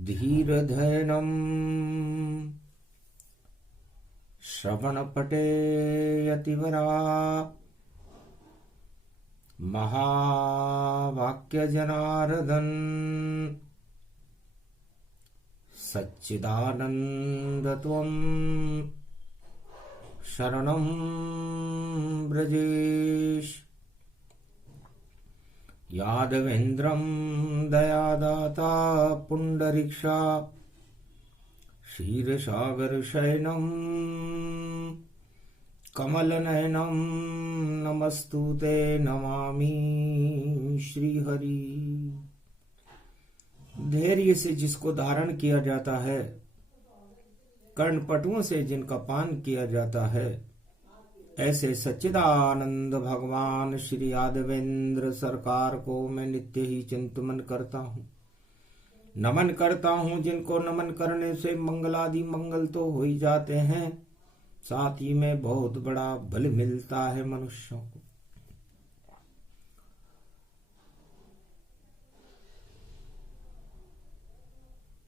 धीरधैर्यम् श्रवणपटे यतिवरा महावाक्यजनार्दन सच्चिदानन्दत्वं शरणं व्रजेश। यादवेन्द्रं दयादाता पुण्डरीक्षा क्षीरसागरशयनं कमलनयनं नमस्तुते नमामि श्रीहरि। धैर्य से जिसको धारण किया जाता है, कर्णपटुओं से जिनका पान किया जाता है, ऐसे सच्चिदानंद भगवान श्री यादवेंद्र सरकार को मैं नित्य ही चिंतन करता हूँ, नमन करता हूँ। जिनको नमन करने से मंगलादि मंगल तो हो ही जाते हैं, साथ ही में बहुत बड़ा बल मिलता है मनुष्यों को।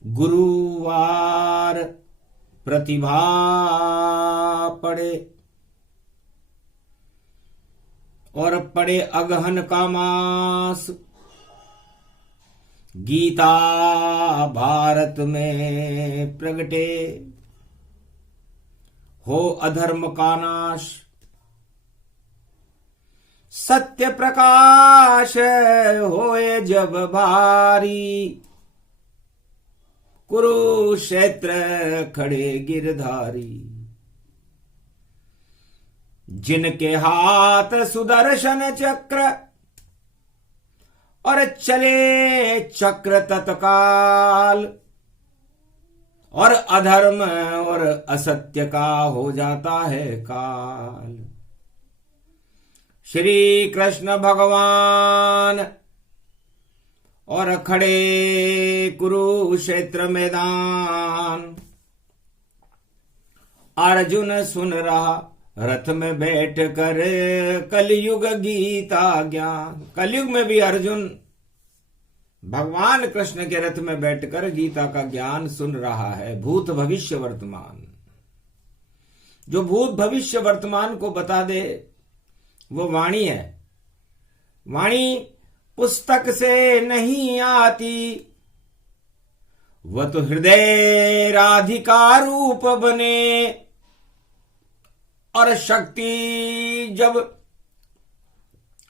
गुरुवार प्रतिभा पड़े और पड़े अगहन का मास, गीता भारत में प्रगटे हो अधर्म का नाश। सत्य प्रकाश होए जब भारी, कुरुक्षेत्र खड़े गिरधारी। जिनके हाथ सुदर्शन चक्र और चले चक्र तत्काल, और अधर्म और असत्य का हो जाता है काल। श्री कृष्ण भगवान और खड़े कुरुक्षेत्र मैदान। अर्जुन सुन रहा रथ में बैठ कर कलयुग गीता ज्ञान। कलयुग में भी अर्जुन भगवान कृष्ण के रथ में बैठकर गीता का ज्ञान सुन रहा है। भूत भविष्य वर्तमान, जो भूत भविष्य वर्तमान को बता दे वो वाणी है। वाणी पुस्तक से नहीं आती, वह तो हृदय राधिका रूप बने। और शक्ति जब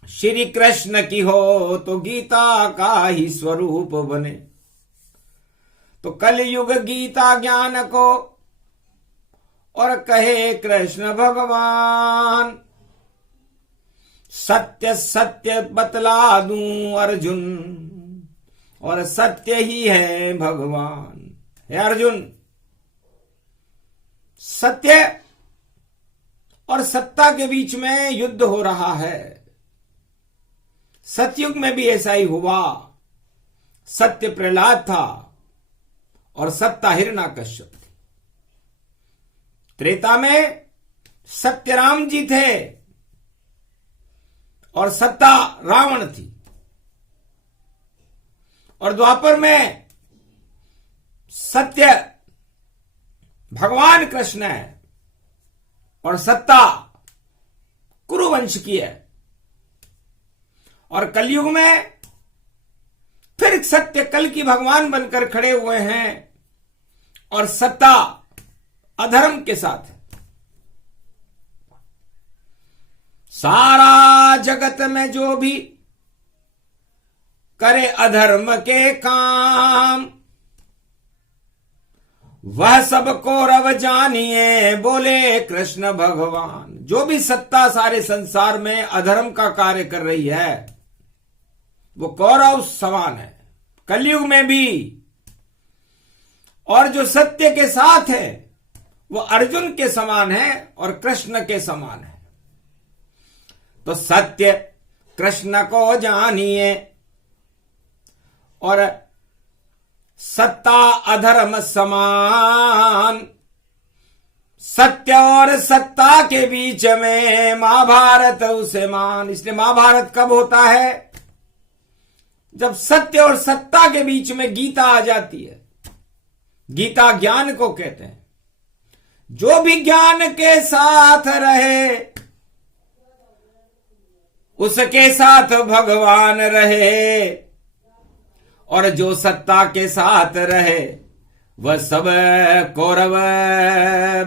श्री कृष्ण की हो तो गीता का ही स्वरूप बने। तो कलयुग गीता ज्ञान को और कहे कृष्ण भगवान, सत्य सत्य बतला दूं अर्जुन, और सत्य ही है भगवान। हे अर्जुन, सत्य और सत्ता के बीच में युद्ध हो रहा है। सतयुग में भी ऐसा ही हुआ। सत्य प्रहलाद था और सत्ता हिरण्यकश्यप थी। त्रेता में सत्य राम जी थे और सत्ता रावण थी। और द्वापर में सत्य भगवान कृष्ण है और सत्ता कुरुवंश की है। और कलयुग में फिर सत्य कल की भगवान बनकर खड़े हुए हैं और सत्ता अधर्म के साथ है। सारा जगत में जो भी करे अधर्म के काम, वह सब कौरव जानिए बोले कृष्ण भगवान। जो भी सत्ता सारे संसार में अधर्म का कार्य कर रही है वो कौरव समान है कलयुग में भी। और जो सत्य के साथ है वो अर्जुन के समान है और कृष्ण के समान है। तो सत्य कृष्ण को जानिए और सत्ता अधर्म समान। सत्य और सत्ता के बीच में महाभारत उसे मान। इसलिए महाभारत कब होता है? जब सत्य और सत्ता के बीच में गीता आ जाती है। गीता ज्ञान को कहते हैं। जो भी ज्ञान के साथ रहे उसके साथ भगवान रहे, और जो सत्ता के साथ रहे वह सब कौरव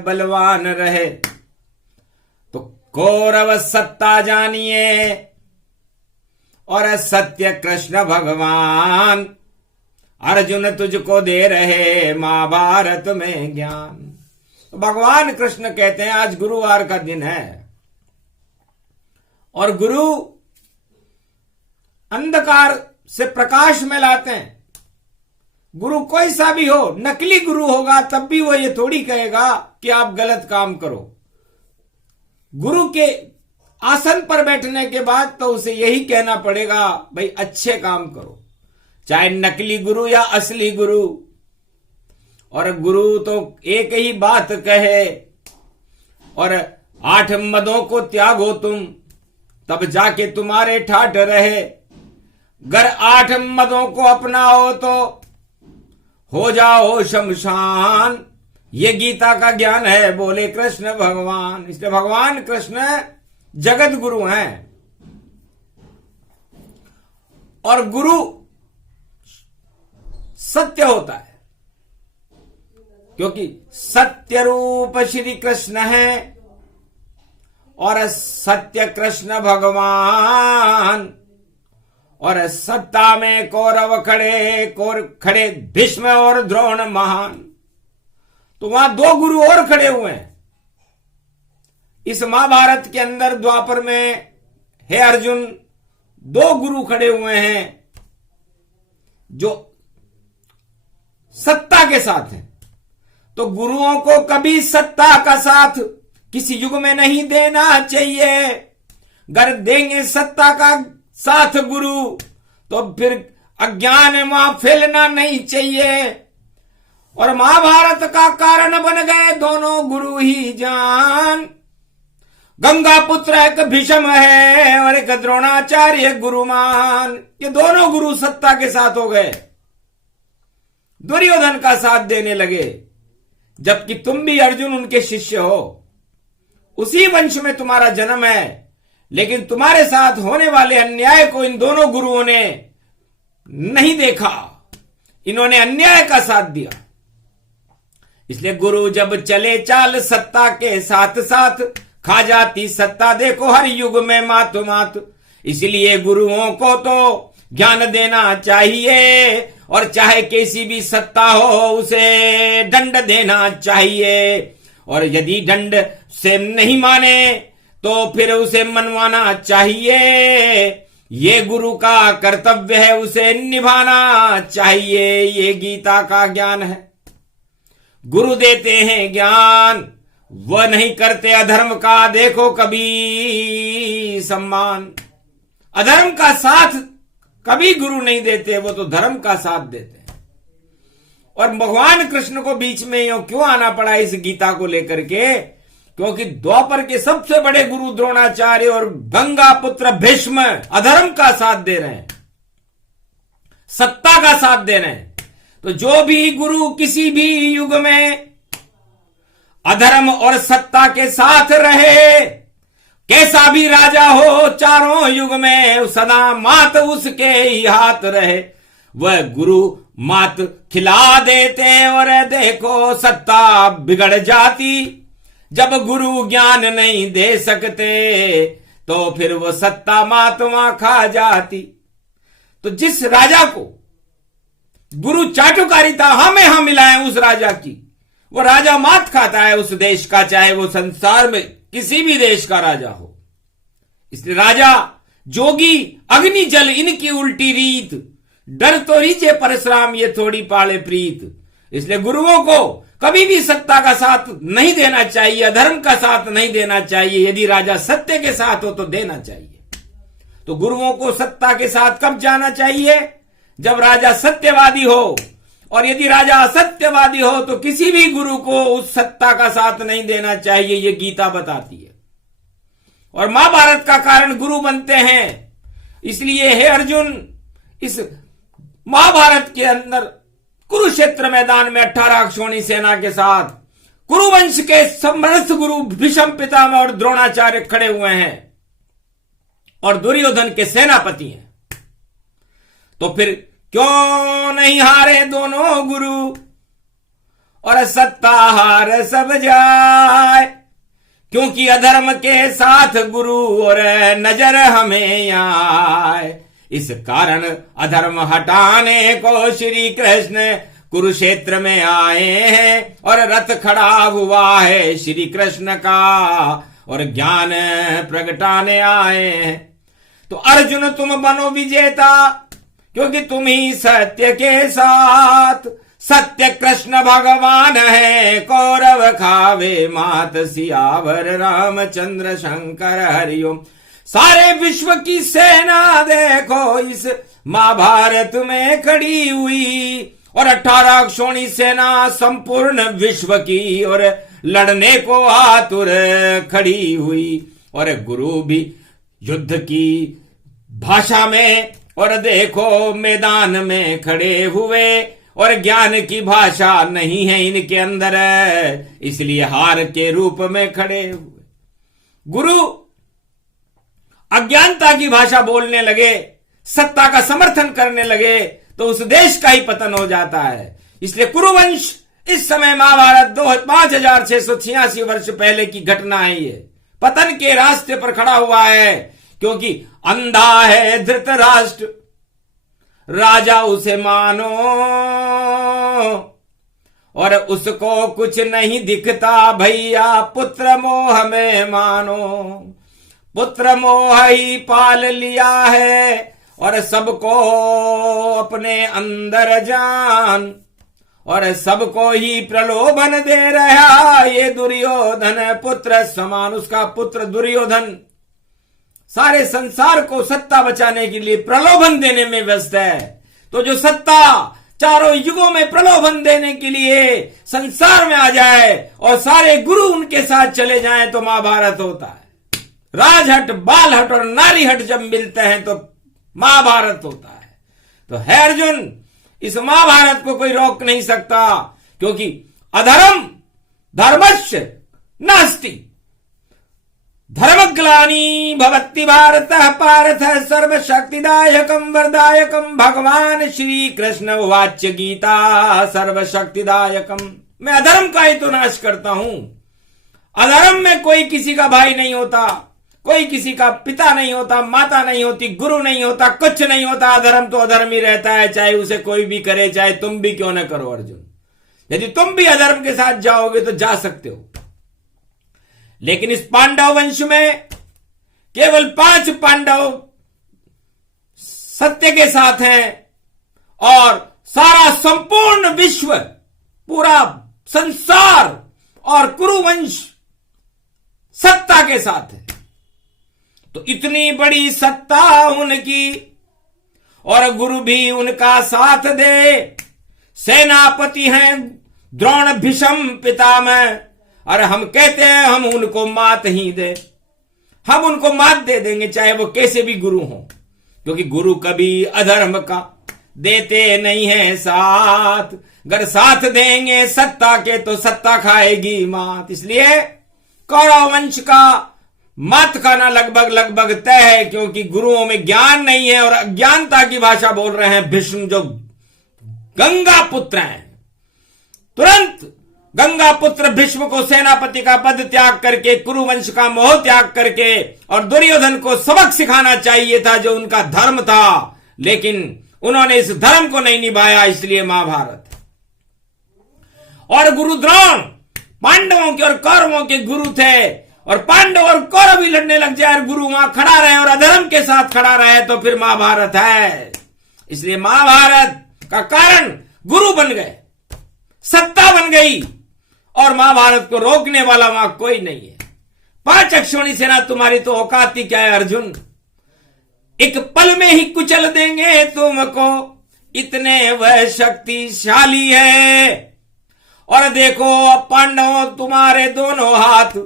बलवान रहे। तो कौरव सत्ता जानिए और सत्य कृष्ण भगवान, अर्जुन तुझको दे रहे महाभारत में ज्ञान। तो भगवान कृष्ण कहते हैं आज गुरुवार का दिन है और गुरु अंधकार से प्रकाश में लाते हैं। गुरु कोई सा भी हो, नकली गुरु होगा तब भी वो ये थोड़ी कहेगा कि आप गलत काम करो। गुरु के आसन पर बैठने के बाद तो उसे यही कहना पड़ेगा, भाई अच्छे काम करो, चाहे नकली गुरु या असली गुरु। और गुरु तो एक ही बात कहे, और 8 मदों को त्यागो तुम, तब जाके तुम्हारे ठाठ रहे। अगर 8 मदों को अपनाओ तो हो जाओ शमशान। ये गीता का ज्ञान है, बोले कृष्ण भगवान। इसलिए भगवान कृष्ण जगत गुरु हैं। और गुरु सत्य होता है, क्योंकि सत्य रूप श्री कृष्ण है और सत्य कृष्ण भगवान। और सत्ता में कौरव खड़े भीष्म और द्रोण महान। तो वहां 2 गुरु और खड़े हुए हैं इस महाभारत के अंदर। द्वापर में हे अर्जुन 2 गुरु खड़े हुए हैं जो सत्ता के साथ हैं। तो गुरुओं को कभी सत्ता का साथ किसी युग में नहीं देना चाहिए। अगर देंगे सत्ता का साथ गुरु तो फिर अज्ञान वहां फैलना नहीं चाहिए। और महाभारत का कारण बन गए दोनों गुरु ही जान। गंगा पुत्र एक भीष्म है और एक द्रोणाचार्य गुरुमान। ये दोनों गुरु सत्ता के साथ हो गए, दुर्योधन का साथ देने लगे, जबकि तुम भी अर्जुन उनके शिष्य हो। उसी वंश में तुम्हारा जन्म है, लेकिन तुम्हारे साथ होने वाले अन्याय को इन दोनों गुरुओं ने नहीं देखा। इन्होंने अन्याय का साथ दिया। इसलिए गुरु जब चले चाल सत्ता के साथ साथ, खा जाती सत्ता देखो हर युग में मात मात। इसलिए गुरुओं को तो ज्ञान देना चाहिए, और चाहे कैसी भी सत्ता हो उसे दंड देना चाहिए। और यदि दंड से नहीं माने तो फिर उसे मनवाना चाहिए। ये गुरु का कर्तव्य है, उसे निभाना चाहिए। ये गीता का ज्ञान है। गुरु देते हैं ज्ञान, वह नहीं करते अधर्म का देखो कभी सम्मान। अधर्म का साथ कभी गुरु नहीं देते, वो तो धर्म का साथ देते हैं। और भगवान कृष्ण को बीच में यूं क्यों आना पड़ा इस गीता को लेकर के? क्योंकि द्वापर के सबसे बड़े गुरु द्रोणाचार्य और गंगा पुत्र भीष्म अधर्म का साथ दे रहे हैं, सत्ता का साथ दे रहे हैं। तो जो भी गुरु किसी भी युग में अधर्म और सत्ता के साथ रहे, कैसा भी राजा हो चारों युग में, सदा मात उसके ही हाथ रहे। वह गुरु मात खिला देते और देखो सत्ता बिगड़ जाती। जब गुरु ज्ञान नहीं दे सकते तो फिर वो सत्ता मात वहां खा जाती। तो जिस राजा को गुरु चाटुकारिता हमें मिलाए उस राजा की, वो राजा मात खाता है उस देश का, चाहे वो संसार में किसी भी देश का राजा हो। इसलिए राजा जोगी अग्नि जल इनकी उल्टी रीत, डर तो रीचे परशुराम ये थोड़ी पाले प्रीत। इसलिए गुरुओं को कभी भी सत्ता का साथ नहीं देना चाहिए, अधर्म का साथ नहीं देना चाहिए। यदि राजा सत्य के साथ हो तो देना चाहिए। तो गुरुओं को सत्ता के साथ कब जाना चाहिए? जब राजा सत्यवादी हो। और यदि राजा असत्यवादी हो तो किसी भी गुरु को उस सत्ता का साथ नहीं देना चाहिए। ये गीता बताती है। और महाभारत का कारण गुरु बनते हैं। इसलिए हे अर्जुन, इस महाभारत के अंदर कुरुक्षेत्र मैदान में 18 अक्षौणी सेना के साथ कुरुवंश के समर्थ गुरु भीष्म पितामह और द्रोणाचार्य खड़े हुए हैं और दुर्योधन के सेनापति हैं। तो फिर क्यों नहीं हारे दोनों गुरु और सत्ता हार सब जाए, क्योंकि अधर्म के साथ गुरु और नजर हमें आए। इस कारण अधर्म हटाने को श्री कृष्ण कुरुक्षेत्र में आए हैं और रथ खड़ा हुआ है श्री कृष्ण का और ज्ञान प्रगटाने आए हैं। तो अर्जुन तुम बनो विजेता, क्योंकि तुम ही सत्य के साथ, सत्य कृष्ण भगवान है, कौरव खावे मात सियावर रामचंद्र शंकर हरिओम। सारे विश्व की सेना देखो इस महाभारत में खड़ी हुई और 18 अक्षौणी सेना संपूर्ण विश्व की और लड़ने को आतुर खड़ी हुई और गुरु भी युद्ध की भाषा में और देखो मैदान में खड़े हुए और ज्ञान की भाषा नहीं है इनके अंदर, इसलिए हार के रूप में खड़े हुए। गुरु अज्ञानता की भाषा बोलने लगे, सत्ता का समर्थन करने लगे तो उस देश का ही पतन हो जाता है। इसलिए कुरुवंश इस समय महाभारत 5686 वर्ष पहले की घटना है, ये पतन के रास्ते पर खड़ा हुआ है, क्योंकि अंधा है धृतराष्ट्र राजा उसे मानो और उसको कुछ नहीं दिखता भैया पुत्र मोह में मानो। पुत्र मोह ही पाल लिया है और सबको अपने अंदर जान और सबको ही प्रलोभन दे रहा ये दुर्योधन पुत्र समान। उसका पुत्र दुर्योधन सारे संसार को सत्ता बचाने के लिए प्रलोभन देने में व्यस्त है। तो जो सत्ता चारों युगों में प्रलोभन देने के लिए संसार में आ जाए और सारे गुरु उनके साथ चले जाएं तो महाभारत होता है। राजहट, बालहट और नारीहट जब मिलते हैं तो महाभारत होता है। तो है अर्जुन, इस महाभारत को कोई रोक नहीं सकता, क्योंकि अधर्म धर्मस्य नास्ति, धर्मग्लानि भवति भारत पार्थ सर्वशक्तिदायकम वरदायकम। भगवान श्री कृष्ण वाच्य गीता सर्वशक्तिदायकम। मैं अधर्म का ही तो नाश करता हूं। अधर्म में कोई किसी का भाई नहीं होता, कोई किसी का पिता नहीं होता, माता नहीं होती, गुरु नहीं होता, कुछ नहीं होता। अधर्म तो अधर्म ही रहता है, चाहे उसे कोई भी करे, चाहे तुम भी क्यों न करो। अर्जुन, यदि तुम भी अधर्म के साथ जाओगे तो जा सकते हो, लेकिन इस पांडव वंश में केवल 5 पांडव सत्य के साथ हैं और सारा संपूर्ण विश्व, पूरा संसार और कुरुवंश सत्ता के साथ है। तो इतनी बड़ी सत्ता उनकी और गुरु भी उनका साथ दे। सेनापति हैं द्रोण भीष्म पितामह, और हम कहते हैं हम उनको मात ही दे, हम उनको मात दे देंगे चाहे वो कैसे भी गुरु हो, क्योंकि गुरु कभी अधर्म का देते नहीं है साथ। अगर साथ देंगे सत्ता के तो सत्ता खाएगी मात। इसलिए कौरव वंश का मात खाना लगभग तय है, क्योंकि गुरुओं में ज्ञान नहीं है और अज्ञानता की भाषा बोल रहे हैं भीष्म, जो गंगा पुत्र हैं। तुरंत गंगा पुत्र भीष्म को सेनापति का पद त्याग करके, कुरुवंश का मोह त्याग करके और दुर्योधन को सबक सिखाना चाहिए था जो उनका धर्म था, लेकिन उन्होंने इस धर्म को नहीं निभाया। इसलिए महाभारत। और गुरु द्रोण पांडवों के और कौरवों के गुरु थे, और पांडव और कौरव भी लड़ने लग जाए और गुरु वहां खड़ा रहे और अधर्म के साथ खड़ा रहे तो फिर महाभारत है। इसलिए महाभारत का कारण गुरु बन गए, सत्ता बन गई, और महाभारत को रोकने वाला वहां कोई नहीं है। 5 अक्षौणी सेना तुम्हारी तो औकात ही क्या है अर्जुन, एक पल में ही कुचल देंगे तुमको, इतने वह शक्तिशाली है। और देखो पांडवों तुम्हारे दोनों हाथ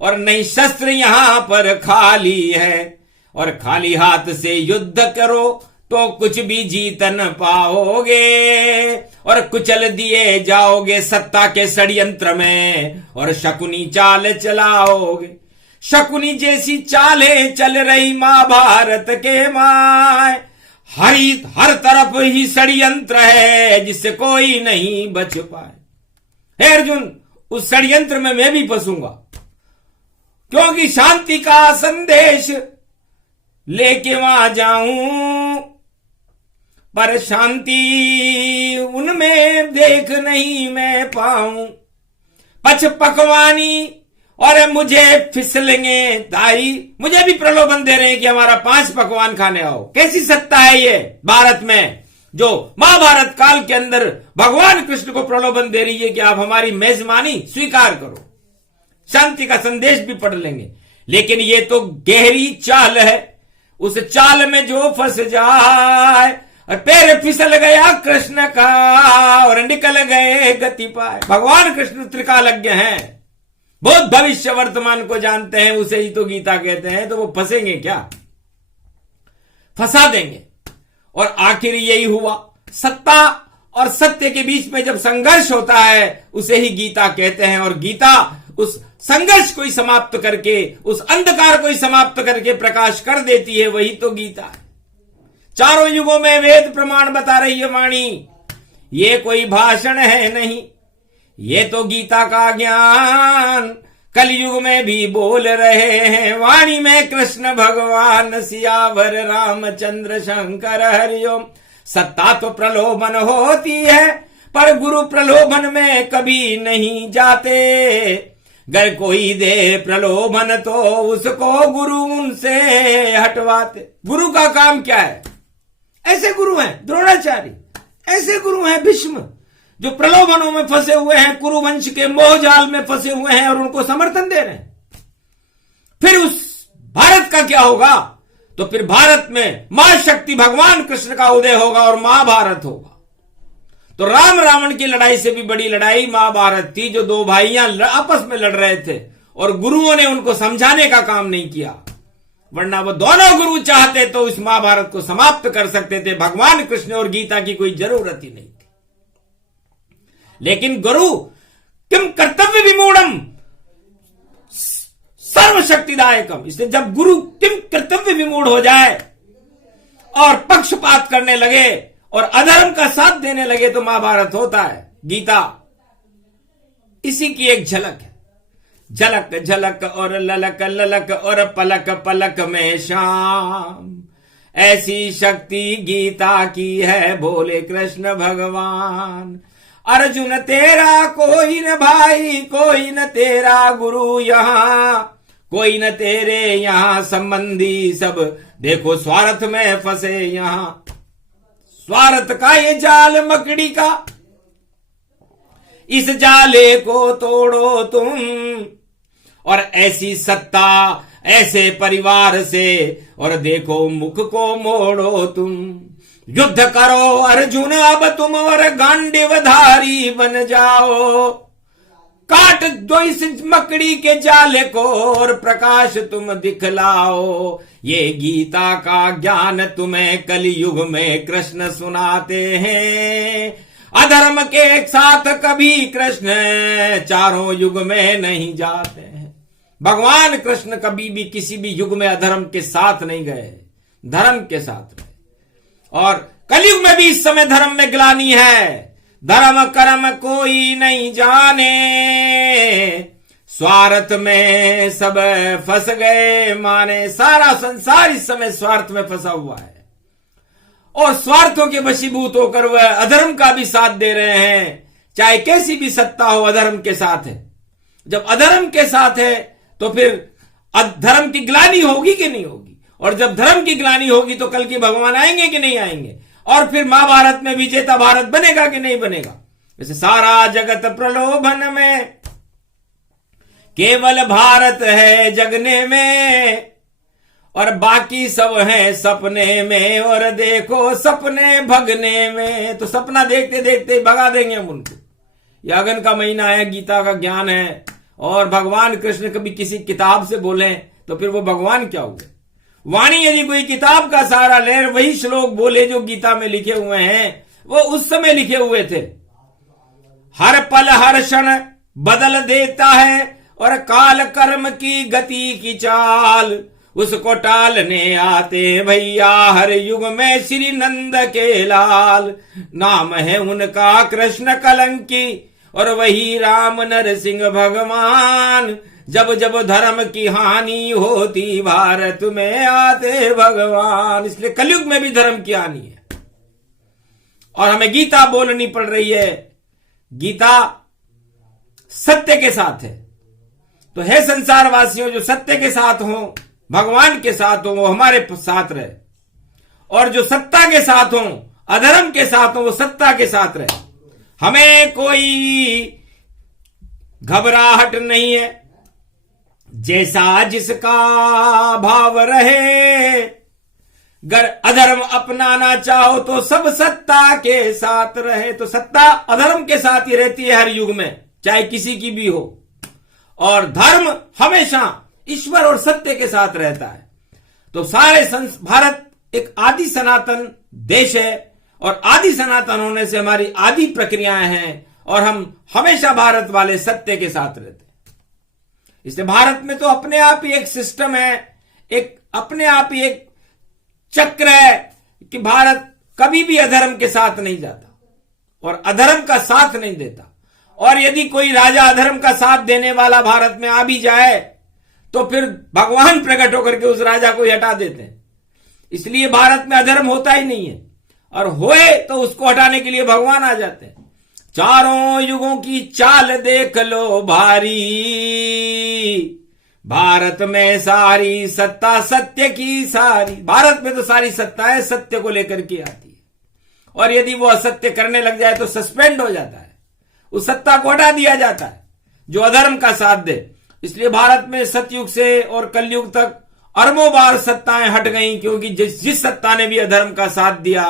और नहीं शस्त्र यहां पर खाली है, और खाली हाथ से युद्ध करो तो कुछ भी जीत न पाओगे और कुचल दिए जाओगे सत्ता के षड्यंत्र में और शकुनी चाल चलाओगे। शकुनी जैसी चालें चल रही महाभारत के माय, हर तरफ ही षड्यंत्र है जिससे कोई नहीं बच पाए। हे अर्जुन, उस षड्यंत्र में मैं भी फंसूंगा, क्योंकि शांति का संदेश लेके वहां जाऊं, पर शांति उनमें देख नहीं मैं पाऊं। पच पकवानी और मुझे फिसलेंगे ताई, मुझे भी प्रलोभन दे रहे हैं कि हमारा 5 पकवान खाने आओ। कैसी सत्ता है ये भारत में, जो महाभारत काल के अंदर भगवान कृष्ण को प्रलोभन दे रही है कि आप हमारी मेजबानी स्वीकार करो, शांति का संदेश भी पढ़ लेंगे। लेकिन ये तो गहरी चाल है, उस चाल में जो फंस जाए और पैर फिसल गया कृष्ण का और निकल गए गति पाए। भगवान कृष्ण त्रिकालज्ञ हैं, बहुत भविष्य वर्तमान को जानते हैं, उसे ही तो गीता कहते हैं। तो वो फंसेंगे क्या, फंसा देंगे। और आखिर यही हुआ, सत्ता और सत्य के बीच में जब संघर्ष होता है उसे ही गीता कहते हैं। और गीता उस संघर्ष को ही समाप्त करके, उस अंधकार को ही समाप्त करके प्रकाश कर देती है, वही तो गीता है। चारों युगों में वेद प्रमाण बता रही है वाणी, ये कोई भाषण है नहीं, ये तो गीता का ज्ञान कलयुग में भी बोल रहे हैं। वाणी में कृष्ण भगवान सियावर रामचंद्र शंकर हरिओम। सत्ता तो प्रलोभन होती है, पर गुरु प्रलोभन में कभी नहीं जाते। गर कोई दे प्रलोभन तो उसको गुरु उनसे हटवाते। गुरु का काम क्या है? ऐसे गुरु हैं द्रोणाचार्य, ऐसे गुरु हैं भीष्म, जो प्रलोभनों में फंसे हुए हैं, कुरुवंश के मोहजाल में फंसे हुए हैं और उनको समर्थन दे रहे हैं। फिर उस भारत का क्या होगा? तो फिर भारत में मां शक्ति भगवान कृष्ण का उदय होगा और महाभारत होगा। तो राम रावण की लड़ाई से भी बड़ी लड़ाई महाभारत थी, जो 2 भाइयां आपस में लड़ रहे थे और गुरुओं ने उनको समझाने का काम नहीं किया। वरना वो दोनों गुरु चाहते तो इस महाभारत को समाप्त कर सकते थे। भगवान कृष्ण और गीता की कोई जरूरत ही नहीं थी। लेकिन गुरु किम कर्तव्य विमूढ़म सर्वशक्तिदायकम, इसलिए जब गुरु किम कर्तव्य विमूढ़ हो जाए और पक्षपात करने लगे और अधर्म का साथ देने लगे तो महाभारत होता है। गीता इसी की एक झलक है। झलक झलक और ललक ललक और पलक पलक में शाम, ऐसी शक्ति गीता की है बोले कृष्ण भगवान। अर्जुन तेरा कोई न भाई, कोई न तेरा गुरु यहां, कोई न तेरे यहां संबंधी, सब देखो स्वार्थ में फंसे यहां। स्वार्थ का ये जाल मकड़ी का, इस जाले को तोड़ो तुम, और ऐसी सत्ता ऐसे परिवार से और देखो मुख को मोड़ो तुम। युद्ध करो अर्जुन अब तुम और गांडीवधारी बन जाओ, काट दो इस मकड़ी के जाले को और प्रकाश तुम दिखलाओ। ये गीता का ज्ञान तुम्हें कलयुग में कृष्ण सुनाते हैं। अधर्म के साथ कभी कृष्ण चारों युग में नहीं जाते हैं। भगवान कृष्ण कभी भी किसी भी युग में अधर्म के साथ नहीं गए, धर्म के साथ रहे। और कलयुग में भी इस समय धर्म में ग्लानि है। धर्म कर्म कोई नहीं जाने, स्वार्थ में सब फंस गए माने। सारा संसार इस समय स्वार्थ में फंसा हुआ है और स्वार्थों के वशीभूत होकर वह अधर्म का भी साथ दे रहे हैं। चाहे कैसी भी सत्ता हो, अधर्म के साथ है। जब अधर्म के साथ है तो फिर धर्म की ग्लानि होगी कि नहीं होगी? और जब धर्म की ग्लानि होगी तो कल की भगवान आएंगे कि नहीं आएंगे? और फिर महाभारत में विजेता भारत बनेगा कि नहीं बनेगा? जैसे सारा जगत प्रलोभन में, केवल भारत है जगने में, और बाकी सब है सपने में। और देखो सपने भगने में, तो सपना देखते देखते भगा देंगे हम उनको। यह अगन का महीना है, गीता का ज्ञान है। और भगवान कृष्ण कभी किसी किताब से बोले तो फिर वो भगवान क्या हुए? वाणी यदि कोई किताब का सहारा ले, वही श्लोक बोले जो गीता में लिखे हुए हैं, वो उस समय लिखे हुए थे। हर पल हर क्षण बदल देता है और काल कर्म की गति की चाल, उसको टालने आते भैया हर युग में श्री नंद के लाल। नाम है उनका कृष्ण कलंकी और वही राम नरसिंह भगवान। जब जब धर्म की हानि होती भारत में आते भगवान। इसलिए कलयुग में भी धर्म की हानि है और हमें गीता बोलनी पड़ रही है। गीता सत्य के साथ है। तो है संसार वासियों, जो सत्य के साथ हो, भगवान के साथ हो, वो हमारे साथ रहे, और जो सत्ता के साथ हो, अधर्म के साथ हो, वो सत्ता के साथ रहे। हमें कोई घबराहट नहीं है, जैसा जिसका भाव रहे। अगर अधर्म अपनाना चाहो तो सब सत्ता के साथ रहे। तो सत्ता अधर्म के साथ ही रहती है हर युग में, चाहे किसी की भी हो, और धर्म हमेशा ईश्वर और सत्य के साथ रहता है। तो सारे भारत एक आदि सनातन देश है, और आदि सनातन होने से हमारी आदि प्रक्रियाएं हैं, और हम हमेशा भारत वाले सत्य के साथ रहते हैं। इसलिए भारत में तो अपने आप ही एक सिस्टम है, एक अपने आप ही एक चक्र है कि भारत कभी भी अधर्म के साथ नहीं जाता और अधर्म का साथ नहीं देता। और यदि कोई राजा अधर्म का साथ देने वाला भारत में आ भी जाए तो फिर भगवान प्रकट होकर के उस राजा को हटा देते हैं। इसलिए भारत में अधर्म होता ही नहीं है, और होए तो उसको हटाने के लिए भगवान आ जाते हैं। चारों युगों की चाल देख लो भारी, भारत में सारी सत्ता सत्य की सारी। भारत में तो सारी सत्ता है, सत्य को लेकर के आती है, और यदि वो असत्य करने लग जाए तो सस्पेंड हो जाता है, उस सत्ता को हटा दिया जाता है जो अधर्म का साथ दे। इसलिए भारत में सतयुग से और कलयुग तक अरबों बार सत्ताएं हट गईं, क्योंकि जिस सत्ता ने भी अधर्म का साथ दिया,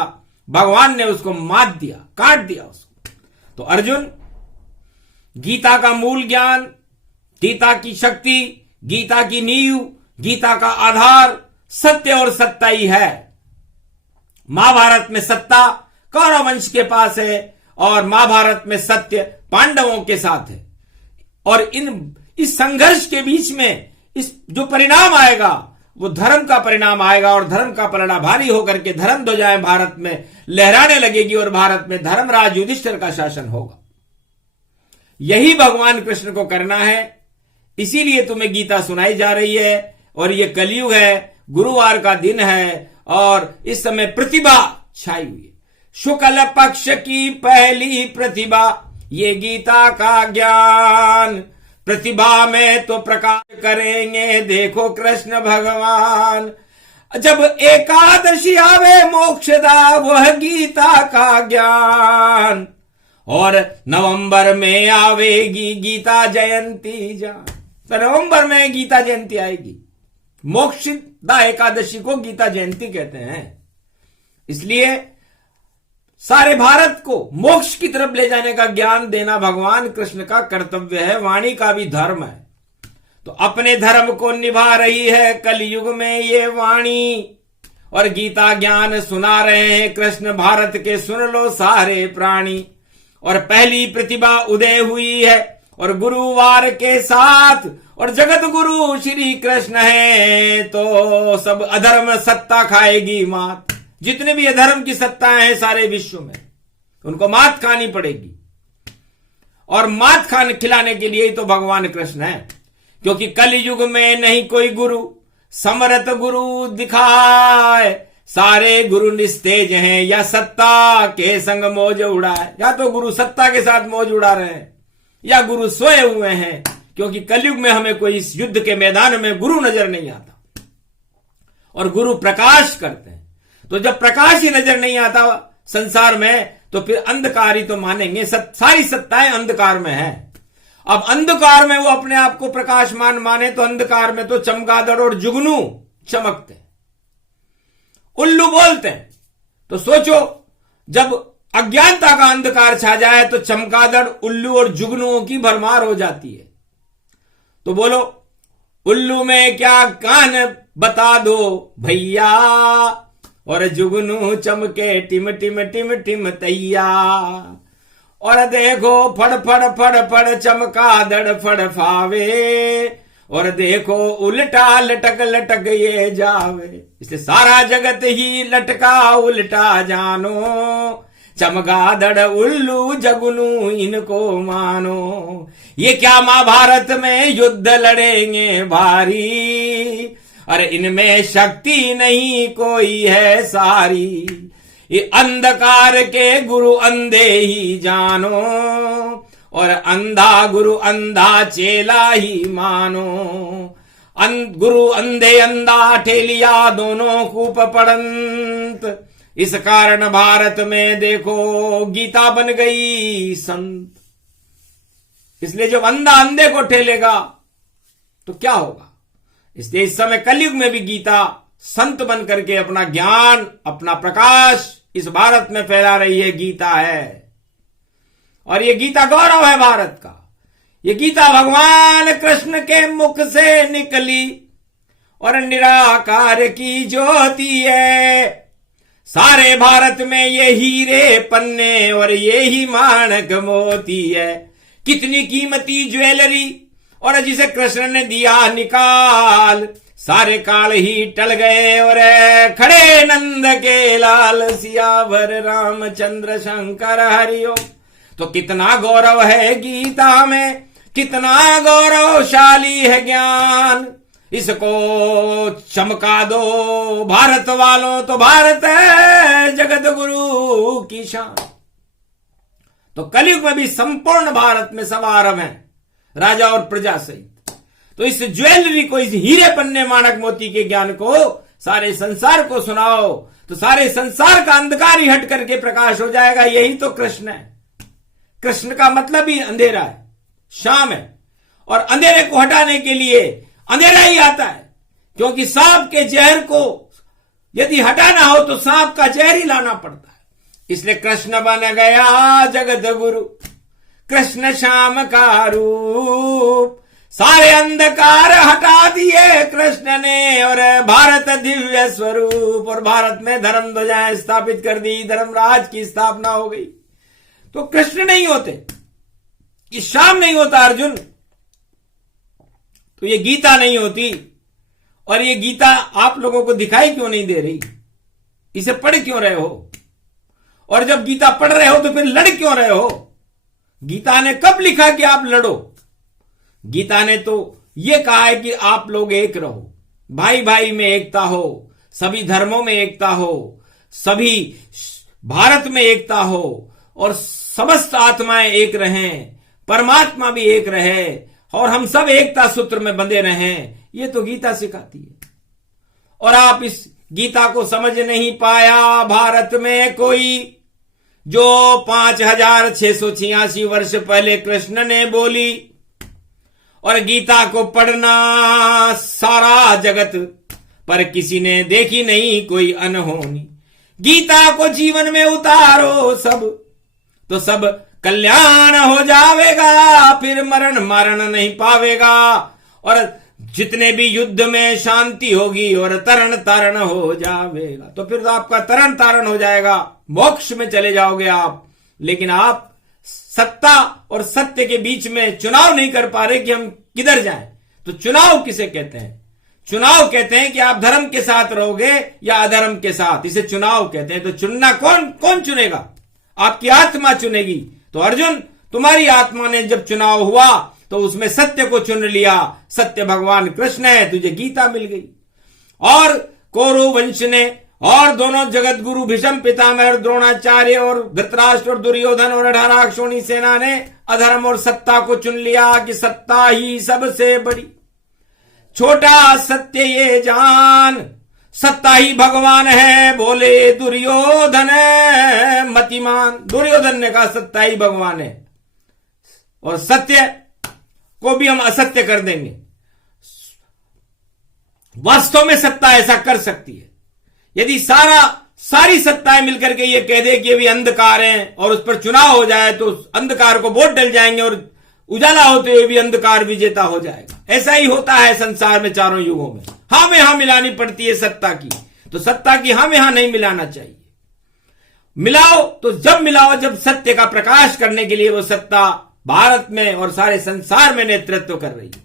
भगवान ने उसको मात दिया, काट दिया उसको। तो अर्जुन, गीता का मूल ज्ञान, गीता की शक्ति, गीता की नींव, गीता का आधार सत्य और सत्ता ही है। महाभारत में सत्ता कौरव वंश के पास है, और महाभारत में सत्य पांडवों के साथ है। और इस संघर्ष के बीच में इस जो परिणाम आएगा वो धर्म का परिणाम आएगा, और धर्म का पलड़ा भारी होकर के धर्म ध्वजाएं भारत में लहराने लगेगी, और भारत में धर्मराज युधिष्ठिर का शासन होगा। यही भगवान कृष्ण को करना है, इसीलिए तुम्हें गीता सुनाई जा रही है। और ये कलयुग है, गुरुवार का दिन है, और इस समय प्रतिभा छाई हुई है। शुक्ल पक्ष की पहली प्रतिभा, ये गीता का ज्ञान। प्रतिभा में तो प्रकाश करेंगे देखो कृष्ण भगवान। जब एकादशी आवे मोक्षदा, वह गीता का ज्ञान। और नवंबर में आवेगी गीता जयंती जान। तो नवंबर में गीता जयंती आएगी। मोक्षदा एकादशी को गीता जयंती कहते हैं। इसलिए सारे भारत को मोक्ष की तरफ ले जाने का ज्ञान देना भगवान कृष्ण का कर्तव्य है, वाणी का भी धर्म है। तो अपने धर्म को निभा रही है कलयुग में ये वाणी, और गीता ज्ञान सुना रहे हैं कृष्ण भारत के, सुन लो सारे प्राणी। और पहली प्रतिभा उदय हुई है, और गुरुवार के साथ, और जगत गुरु श्री कृष्ण है, तो सब अधर्म सत्ता खाएगी मात। जितने भी अधर्म की सत्ताएं हैं सारे विश्व में, उनको मात खानी पड़ेगी। और मात खिलाने के लिए ही तो भगवान कृष्ण है, क्योंकि कलयुग में नहीं कोई गुरु समरथ गुरु दिखाए। सारे गुरु निस्तेज हैं, या सत्ता के संग मौज उड़ाए। या तो गुरु सत्ता के साथ मौज उड़ा रहे हैं, या गुरु सोए हुए हैं, क्योंकि कलयुग में हमें कोई इस युद्ध के मैदान में गुरु नजर नहीं आता, और गुरु प्रकाश करते हैं। तो जब प्रकाश ही नजर नहीं आता संसार में, तो फिर अंधकार ही तो मानेंगे। सारी सत्ताएं अंधकार में है। अब अंधकार में वो अपने आप को प्रकाशमान माने, तो अंधकार में तो चमगादड़ और जुगनू चमकते, उल्लू बोलते हैं। तो सोचो, जब अज्ञानता का अंधकार छा जाए तो चमगादड़, उल्लू और जुगनुओं की भरमार हो जाती है। तो बोलो, उल्लू में क्या कान बता दो भैया, और जुगनू चमके टिम टिम टिम टिम तैया, और देखो फड़ फड़ फड़ फड़ चमका दड़ फड़ फावे, और देखो उल्टा लटक लटक ये जावे। इसलिए सारा जगत ही लटका उल्टा जानो, चमगादड़ उल्लू जगनू इनको मानो। ये क्या महाभारत में युद्ध लड़ेंगे भारी, अरे इनमें शक्ति नहीं कोई है सारी। ये अंधकार के गुरु अंधे ही जानो, और अंधा गुरु अंधा चेला ही मानो। गुरु अंधे अंधा ठेलिया दोनों कूप पड़ंत, इस कारण भारत में देखो गीता बन गई संत। इसलिए जब अंधा अंधे को ठेलेगा तो क्या होगा। इसलिए इस समय कलयुग में भी गीता संत बन करके अपना ज्ञान अपना प्रकाश इस भारत में फैला रही है। गीता है, और ये गीता गौरव है भारत का। ये गीता भगवान कृष्ण के मुख से निकली और निराकार की ज्योति है। सारे भारत में ये हीरे पन्ने और ये ही माणक मोती है। कितनी कीमती ज्वेलरी, और जिसे कृष्ण ने दिया निकाल, सारे काल ही टल गए और खड़े नंद के लाल, सियावर रामचंद्र शंकर हरिओम। तो कितना गौरव है गीता में, कितना गौरवशाली है ज्ञान। इसको चमका दो भारत वालों, तो भारत है जगत गुरु की शान। तो कलयुग में भी संपूर्ण भारत में समारंभ है, राजा और प्रजा सहित। तो इस ज्वेलरी को, इस हीरे पन्ने माणक मोती के ज्ञान को सारे संसार को सुनाओ, तो सारे संसार का अंधकार ही हट करके प्रकाश हो जाएगा। यही तो कृष्ण है। कृष्ण का मतलब ही अंधेरा है, शाम है, और अंधेरे को हटाने के लिए अंधेरा ही आता है। क्योंकि सांप के जहर को यदि हटाना हो तो सांप का जहर ही लाना पड़ता है। इसलिए कृष्ण बन गया जगत गुरु, कृष्ण श्याम का रूप। सारे अंधकार हटा दिए कृष्ण ने, और भारत दिव्य स्वरूप, और भारत में धर्म ध्वजाएं स्थापित कर दी, धर्मराज की स्थापना हो गई। तो कृष्ण नहीं होते, ये श्याम नहीं होता अर्जुन, तो ये गीता नहीं होती। और ये गीता आप लोगों को दिखाई क्यों नहीं दे रही? इसे पढ़ क्यों रहे हो? और जब गीता पढ़ रहे हो तो फिर लड़ क्यों रहे हो? गीता ने कब लिखा कि आप लड़ो? गीता ने तो ये कहा है कि आप लोग एक रहो, भाई भाई में एकता हो, सभी धर्मों में एकता हो, सभी भारत में एकता हो, और समस्त आत्माएं एक रहें, परमात्मा भी एक रहे, और हम सब एकता सूत्र में बंधे रहें। ये तो गीता सिखाती है। और आप इस गीता को समझ नहीं पाया। भारत में कोई जो 5686 वर्ष पहले कृष्ण ने बोली, और गीता को पढ़ना सारा जगत, पर किसी ने देखी नहीं कोई अनहोनी। गीता को जीवन में उतारो सब, तो सब कल्याण हो जावेगा, फिर मरण मारण नहीं पावेगा। और जितने भी युद्ध में शांति होगी और तरण तारण हो जावेगा, तो फिर तो आपका तरण तारण हो जाएगा, मोक्ष में चले जाओगे आप। लेकिन आप सत्ता और सत्य के बीच में चुनाव नहीं कर पा रहे कि हम किधर जाएं। तो चुनाव किसे कहते हैं? चुनाव कहते हैं कि आप धर्म के साथ रहोगे या अधर्म के साथ, इसे चुनाव कहते हैं। तो चुनना कौन चुनेगा? आपकी आत्मा चुनेगी। तो अर्जुन, तुम्हारी आत्मा ने जब चुनाव हुआ तो उसमें सत्य को चुन लिया। सत्य भगवान कृष्ण है, तुझे गीता मिल गई। और कौरव वंश ने, और दोनों जगत गुरु भीष्म पितामह और द्रोणाचार्य और धृतराष्ट्र और दुर्योधन और 18 अक्षौणी सेना ने अधर्म और सत्ता को चुन लिया कि सत्ता ही सबसे बड़ी। छोटा सत्य ये जान, सत्ता ही भगवान है, बोले दुर्योधन मतिमान। दुर्योधन ने कहा सत्ता ही भगवान है, और सत्य को भी हम असत्य कर देंगे। वास्तव में सत्ता ऐसा कर सकती है। यदि सारी सत्ताएं मिलकर के ये कह दे कि ये भी अंधकार है और उस पर चुनाव हो जाए, तो उस अंधकार को वोट डल जाएंगे और उजाला होते हुए भी अंधकार विजेता हो जाएगा। ऐसा ही होता है संसार में चारों युगों में। हाँ में हाँ मिलानी पड़ती है सत्ता की, तो सत्ता की हाँ में हाँ नहीं मिलाना चाहिए। मिलाओ तो जब मिलाओ जब सत्य का प्रकाश करने के लिए वो सत्ता भारत में और सारे संसार में नेतृत्व कर रही है,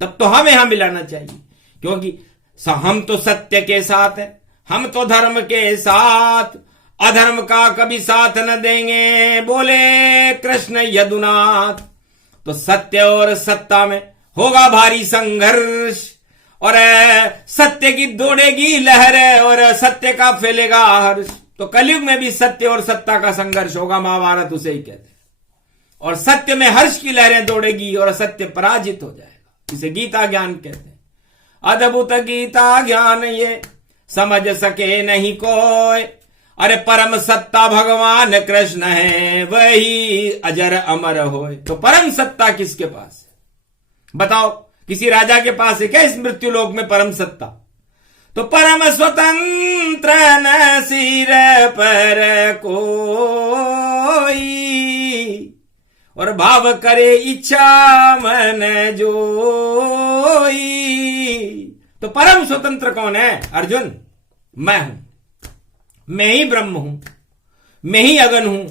तब तो हमें यहां मिलाना चाहिए। क्योंकि हम तो सत्य के साथ है, हम तो धर्म के साथ, अधर्म का कभी साथ न देंगे, बोले कृष्ण यदुनाथ। तो सत्य और सत्ता में होगा भारी संघर्ष, और सत्य की दौड़ेगी लहर और सत्य का फैलेगा हर्ष। तो कलयुग में भी सत्य और सत्ता का संघर्ष होगा, महाभारत उसे ही कहते हैं। और सत्य में हर्ष की लहरें दौड़ेगी और सत्य पराजित हो जाएगा। इसे गीता ज्ञान कहते हैं। अद्भुत गीता ज्ञान ये समझ सके नहीं कोई, अरे परम सत्ता भगवान कृष्ण है, वही अजर अमर होए। तो परम सत्ता किसके पास है बताओ? किसी राजा के पास है क्या इस मृत्यु लोक में परम सत्ता? तो परम स्वतंत्र न सिर पर कोई, और भाव करे इच्छा मन जोई। तो परम स्वतंत्र कौन है अर्जुन? मैं हूं। मैं ही ब्रह्म हूं, मैं ही अगन हूं,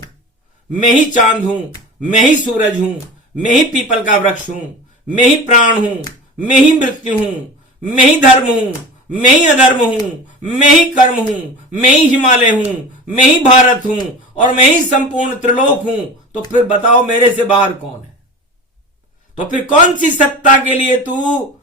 मैं ही चांद हूं, मैं ही सूरज हूं, मैं ही पीपल का वृक्ष हूं, मैं ही प्राण हूं, मैं ही मृत्यु हूं, मैं ही धर्म हूं, मैं ही अधर्म हूं, मैं ही कर्म हूं, मैं ही हिमालय हूं, मैं ही भारत हूं, और मैं ही संपूर्ण त्रिलोक हूं। तो फिर बताओ मेरे से बाहर कौन है? तो फिर कौन सी सत्ता के लिए तू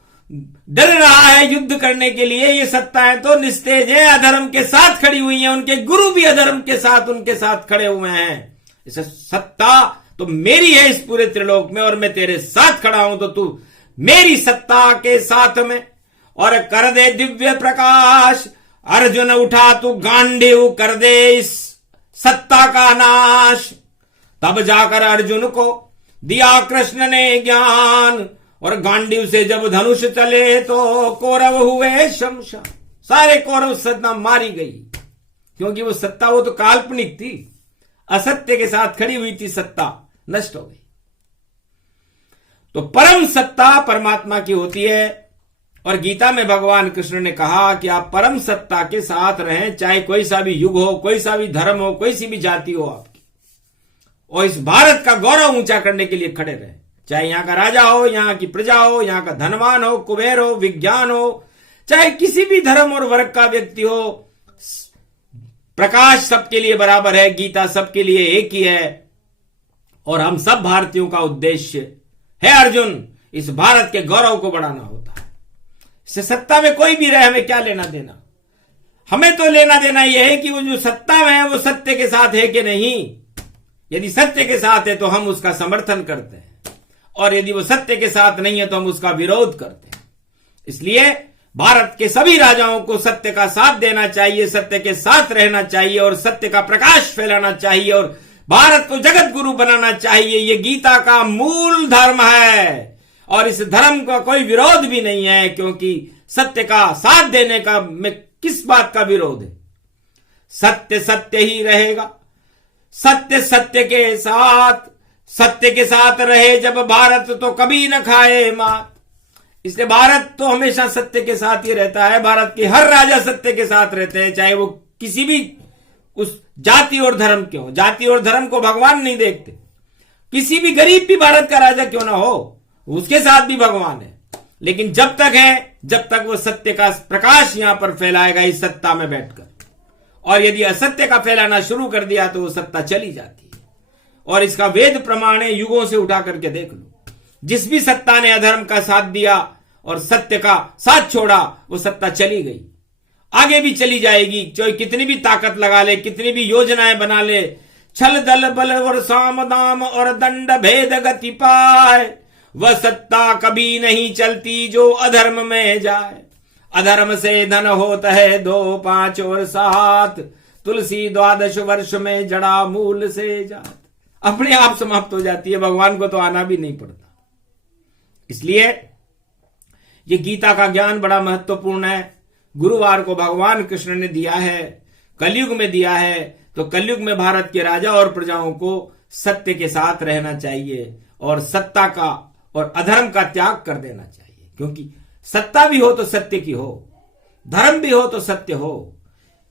डर रहा है युद्ध करने के लिए? ये सत्ताएं तो निस्तेज है, अधर्म के साथ खड़ी हुई हैं, उनके गुरु भी अधर्म के साथ उनके साथ खड़े हुए हैं। इसे सत्ता तो मेरी है इस पूरे त्रिलोक में, और मैं तेरे साथ खड़ा हूं, तो तू मेरी सत्ता के साथ में और कर दे दिव्य प्रकाश। अर्जुन उठा तू गांडीव कर दे इस सत्ता का नाश। तब जाकर अर्जुन को दिया कृष्ण ने ज्ञान, और गांडीव से जब धनुष चले तो कौरव हुए शमशान। सारे कौरव सत्ता मारी गई, क्योंकि वो सत्ता वो तो काल्पनिक थी, असत्य के साथ खड़ी हुई थी, सत्ता नष्ट हो गई। तो परम सत्ता परमात्मा की होती है, और गीता में भगवान कृष्ण ने कहा कि आप परम सत्ता के साथ रहें, चाहे कोई सा भी युग हो, कोई सा भी धर्म हो, कोई सी भी जाति हो आपकी, और इस भारत का गौरव ऊंचा करने के लिए खड़े रहें। चाहे यहां का राजा हो, यहां की प्रजा हो, यहां का धनवान हो, कुबेर हो, विज्ञान हो, चाहे किसी भी धर्म और वर्ग का व्यक्ति हो, प्रकाश सबके लिए बराबर है, गीता सबके लिए एक ही है। और हम सब भारतीयों का उद्देश्य है अर्जुन, इस भारत के गौरव को बढ़ाना होता है। इससे सत्ता में कोई भी रहे, हमें क्या लेना देना? हमें तो लेना देना यह है कि वो जो सत्ता में है वो सत्य के साथ है कि नहीं। यदि सत्य के साथ है तो हम उसका समर्थन करते हैं, और यदि वो सत्य के साथ नहीं है तो हम उसका विरोध करते हैं। इसलिए भारत के सभी राजाओं को सत्य का साथ देना चाहिए, सत्य के साथ रहना चाहिए, और सत्य का प्रकाश फैलाना चाहिए, और भारत को जगत गुरु बनाना चाहिए। ये गीता का मूल धर्म है, और इस धर्म का कोई विरोध भी नहीं है, क्योंकि सत्य का साथ देने का में किस बात का विरोध है? सत्य सत्य ही रहेगा, सत्य सत्य के साथ, सत्य के साथ रहे जब भारत तो कभी न खाए मात। इसलिए भारत तो हमेशा सत्य के साथ ही रहता है। भारत के हर राजा सत्य के साथ रहते हैं, चाहे वो किसी भी उस जाति और धर्म के हो। जाति और धर्म को भगवान नहीं देखते। किसी भी गरीब भी भारत का राजा क्यों ना हो, उसके साथ भी भगवान है। लेकिन जब तक है, जब तक वो सत्य का प्रकाश यहां पर फैलाएगा इस सत्ता में बैठकर, और यदि असत्य का फैलाना शुरू कर दिया तो वो सत्ता चली जाती है। और इसका वेद प्रमाण है, युगों से उठा करके देख लो। जिस भी सत्ता ने अधर्म का साथ दिया और सत्य का साथ छोड़ा, वो सत्ता चली गई, आगे भी चली जाएगी। चाहे कितनी भी ताकत लगा ले, कितनी भी योजनाएं बना ले, छल दल बल और साम दाम और दंड भेद गति पाए, वह सत्ता कभी नहीं चलती जो अधर्म में जाए। अधर्म से धन होता है 2, 5 और 7, तुलसी 12 वर्ष में जड़ा मूल से जात। अपने आप समाप्त हो जाती है, भगवान को तो आना भी नहीं पड़ता। इसलिए ये गीता का ज्ञान बड़ा महत्वपूर्ण है। गुरुवार को भगवान कृष्ण ने दिया है, कलयुग में दिया है। तो कलयुग में भारत के राजा और प्रजाओं को सत्य के साथ रहना चाहिए, और सत्ता का और अधर्म का त्याग कर देना चाहिए, क्योंकि सत्ता भी हो तो सत्य की हो, धर्म भी हो तो सत्य हो,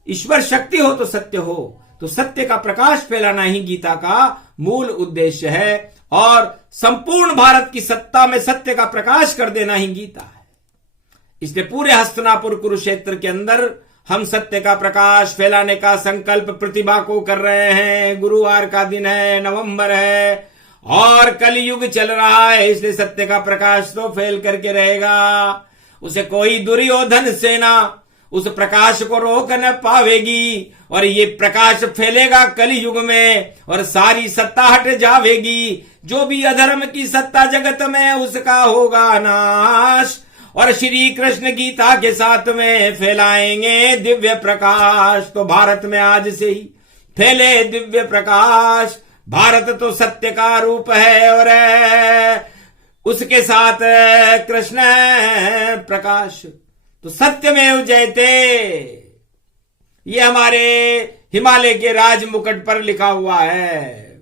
ईश्वर शक्ति हो तो सत्य हो। तो सत्य का प्रकाश फैलाना ही गीता का मूल उद्देश्य है और संपूर्ण भारत की सत्ता में सत्य का प्रकाश कर देना ही गीता है। इसलिए पूरे हस्तिनापुर कुरुक्षेत्र के अंदर हम सत्य का प्रकाश फैलाने का संकल्प प्रतिभा को कर रहे हैं। गुरुवार का दिन है, नवंबर है और कलयुग चल रहा है, इसलिए सत्य का प्रकाश तो फैल करके रहेगा। उसे कोई दुर्योधन सेना उस प्रकाश को रोक न पावेगी और ये प्रकाश फैलेगा कलयुग में और सारी सत्ता हट जावेगी। जो भी अधर्म की सत्ता जगत में उसका होगा नाश और श्री कृष्ण गीता के साथ में फैलाएंगे दिव्य प्रकाश। तो भारत में आज से ही फैले दिव्य प्रकाश। भारत तो सत्य का रूप है और उसके साथ कृष्ण प्रकाश। तो सत्यमेव जयते ये हमारे हिमालय के राज मुकुट पर लिखा हुआ है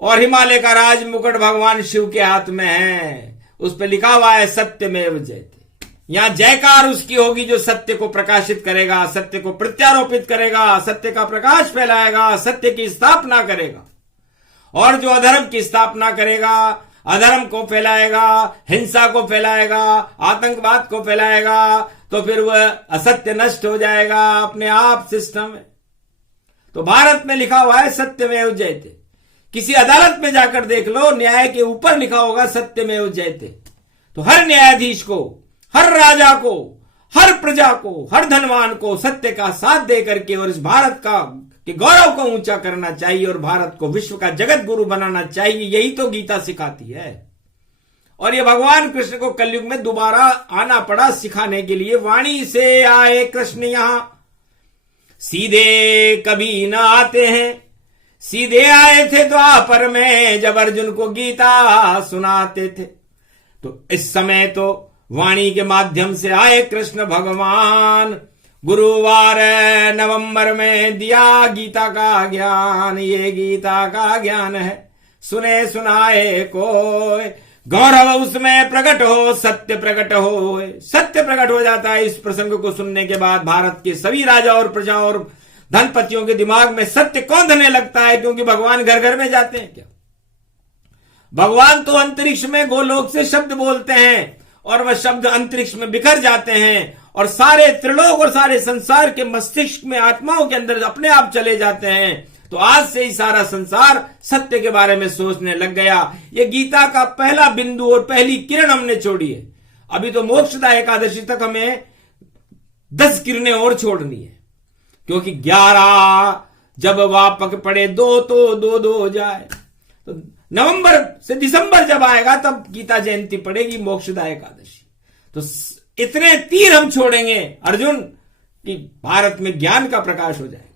और हिमालय का राज मुकुट भगवान शिव के हाथ में है, उस पर लिखा हुआ है सत्यमेव जयते। यहां जयकार उसकी होगी जो सत्य को प्रकाशित करेगा, सत्य को प्रत्यारोपित करेगा, सत्य का प्रकाश फैलाएगा, सत्य की स्थापना करेगा। और जो अधर्म की स्थापना करेगा, अधर्म को फैलाएगा, हिंसा को फैलाएगा, आतंकवाद को फैलाएगा, तो फिर वह असत्य नष्ट हो जाएगा अपने आप सिस्टम में। तो भारत में लिखा हुआ है सत्यमेव जयते। किसी अदालत में जाकर देख लो, न्याय के ऊपर लिखा होगा सत्यमेव जयते। तो हर न्यायाधीश को, हर राजा को, हर प्रजा को, हर धनवान को सत्य का साथ दे करके और इस भारत का कि गौरव को ऊंचा करना चाहिए और भारत को विश्व का जगत गुरु बनाना चाहिए। यही तो गीता सिखाती है। और ये भगवान कृष्ण को कलयुग में दोबारा आना पड़ा सिखाने के लिए। वाणी से आए कृष्ण यहां सीधे कभी न आते हैं, सीधे आए थे द्वापर में जब अर्जुन को गीता सुनाते थे। तो इस समय तो वाणी के माध्यम से आए कृष्ण भगवान। गुरुवार नवंबर में दिया गीता का ज्ञान, ये गीता का ज्ञान है, सुने सुनाए कोई, गौरव उसमें प्रकट हो, सत्य प्रकट हो। सत्य प्रकट हो जाता है। इस प्रसंग को सुनने के बाद भारत के सभी राजा और प्रजा और धनपतियों के दिमाग में सत्य कौंधने लगता है, क्योंकि भगवान घर घर में जाते हैं क्या? भगवान तो अंतरिक्ष में गोलोक से शब्द बोलते हैं और वह शब्द अंतरिक्ष में बिखर जाते हैं और सारे त्रिलोक और सारे संसार के मस्तिष्क में, आत्माओं के अंदर अपने आप चले जाते हैं। तो आज से ही सारा संसार सत्य के बारे में सोचने लग गया। ये गीता का पहला बिंदु और पहली किरण हमने छोड़ी है। अभी तो मोक्षदा एकादशी तक हमें 10 किरणें और छोड़नी है, क्योंकि 11 जब वापक पड़े 2 तो 2 हो जाए। तो नवंबर से दिसंबर जब आएगा तब गीता जयंती पड़ेगी, मोक्षदा एकादशी। तो इतने तीर हम छोड़ेंगे अर्जुन कि भारत में ज्ञान का प्रकाश हो जाएगा,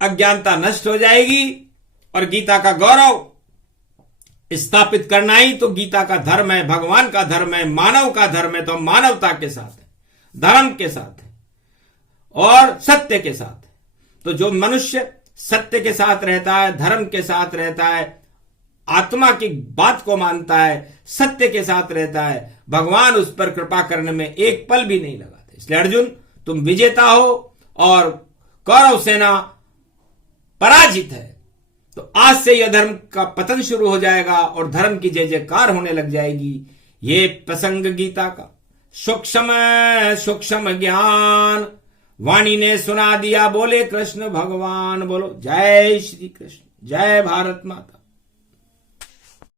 अज्ञानता नष्ट हो जाएगी और गीता का गौरव स्थापित करना ही तो गीता का धर्म है, भगवान का धर्म है, मानव का धर्म है। तो हम मानवता के साथ है, धर्म के साथ है और सत्य के साथ है। तो जो मनुष्य सत्य के साथ रहता है, धर्म के साथ रहता है, आत्मा की बात को मानता है, सत्य के साथ रहता है, भगवान उस पर कृपा करने में एक पल भी नहीं लगाते। इसलिए अर्जुन तुम विजेता हो और कौरव सेना पराजित है। तो आज से यह धर्म का पतन शुरू हो जाएगा और धर्म की जय जयकार होने लग जाएगी। ये प्रसंग गीता का सूक्ष्म सूक्ष्म ज्ञान वाणी ने सुना दिया। बोले कृष्ण भगवान। बोलो जय श्री कृष्ण, जय भारत माता।